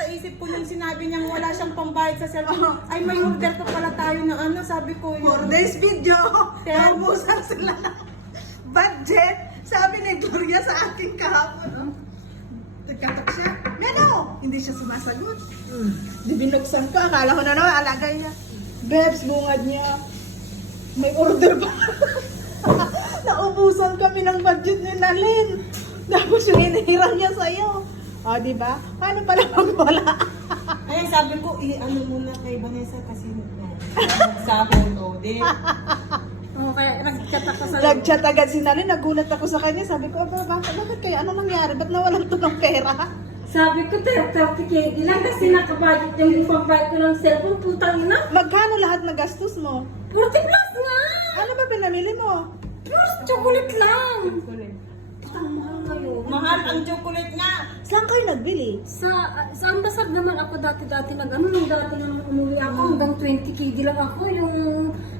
naisip ko nung sinabi niyang wala siyang pambayad sa cellphone. Ay, may order pa pala tayo na ano, sabi ko For yun. this video, naubusan sila ng budget. Sabi ni Gloria sa akin kahapon. Oh. Nagkatok siya. Meno! Hindi siya sumasagot. Mm. Di binuksan ko. Akala ko na naman alagay niya. Bebs, bungad niya. May order pa. Naubusan kami ng budget ni Nalin. Tapos yung hinihiram niya sa'yo. O, di ba? Paano pala magwala? Ay, sabi ko, i-ano muna kay Vanessa kasi sa photo. Di, Oo, kaya nag-chat ako sa Nag-chat agad si Nalin, nagulat ako sa kanya. Sabi ko, aba, bakit, bakit kaya? Ano nangyari? Ba't nawalan to ng pera? Sabi ko, 30 KD lang kasi nakabudget yung pambayad ko ng cellphone. Putang ina. Magkano lahat na gastos mo? 40 plus nga! Ano ba pinamili mo? Plus, chocolate lang. Mahal ang chocolate nga. Saan kayo nagbili? Sa sa ambasad naman ako dati-dati nag ano nung dati nang umuwi ako hanggang 20 KD lang ako yung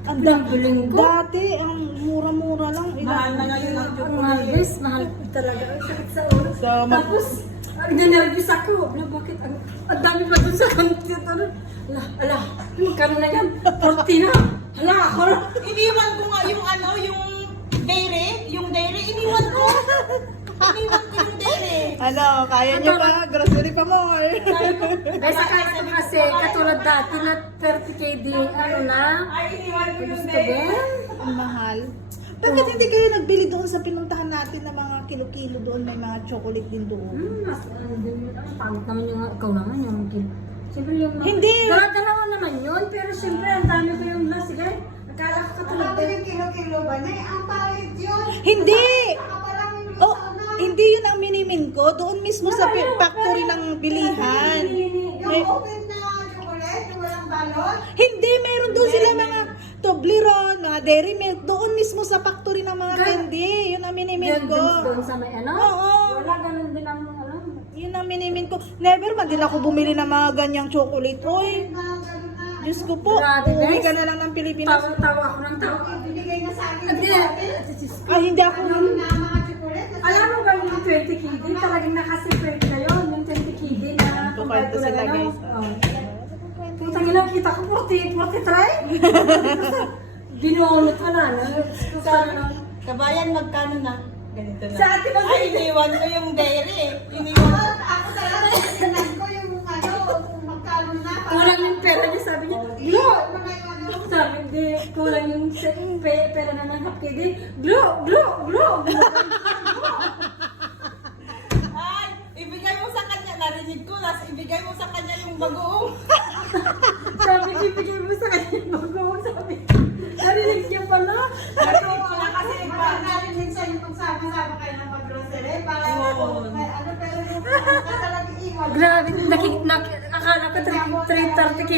Ang pinagbiling ko. Dati, ang mura-mura lang. Mahal na ngayon ang Ang mahal chocolate. guys, mahal talaga. Ang sakit sa ulo. So, mag- Tapos, uh, nervous ako. Wala, bakit? Ang, ang dami pa dun sa kantin. Ala, ala, magkano na yan? 40 na. Hala, ako na. Iniwan ko nga yung ano, yung dairy. Ano, kaya niyo pa? Grocery pa mo. Guys, akala ko kasi katulad dati na 30 KD, ano na, Ay, iniwan ko yung gusto din. Ang mahal. Bakit hindi kayo nagbili doon sa pinuntahan natin ng mga kilo-kilo doon? May mga chocolate din doon. Hmm, mas, ano din, ang pangit naman yung, ikaw naman yung kid. Siyempre yung mga, Hindi. Dala-dalawa naman yun, ko. Doon mismo sa factory ng bilihan. May- Yung open na chocolate, yung walang balot. Hindi, meron doon sila mga Toblerone, mga Dairy Milk. Doon mismo sa factory ng mga candy. Yun ang minimin ko. doon sa may ano? Oo. Wala, ganun din ang ano. Yun ang minimin ko. Never man din ako bumili ng mga ganyang chocolate. Oy, Na. Diyos ko po. Grabe, Uwi guys. ka na lang ng Pilipinas. Tawa-tawa ako ng tawa. Binigay na sa akin. At. Ah, hindi ako. Ano na mga. Alam mo ba yung 20 KD? Talagang nakasipwede na yun, yung 20 KD na Kukwento kumpay ko sila, lang guys. Oh. Putang ina, kita ko 40, 43. Binulot ko na. no? Ko, kabayan, magkano na? Ganito na. Sa ate ba- Ay, iniwan ko yung dairy. Iniwan. Ako talaga, tinan ko yung ano, kung magkano na. Kulang yung pera niya, sabi niya. Glo! Mo na yung ano. Sabi, di, kulang yung sa- pe- pera na ng half KD. Glo! Glo! Glo! Ay, ibigay mo sa kanya. Narinig ko, nas ibigay mo sa kanya yung bagoong. Sabi, bibigay mo sa kanya yung bago. Sabi, narinig niya pala. Narinig ko na kasi ba? narinig sa yung pagsama-sama kayo ng mag-grocery. Para Oo. may ano, pero yung talagang iwan. Grabe, nakik, nak, akala ko 330 KD.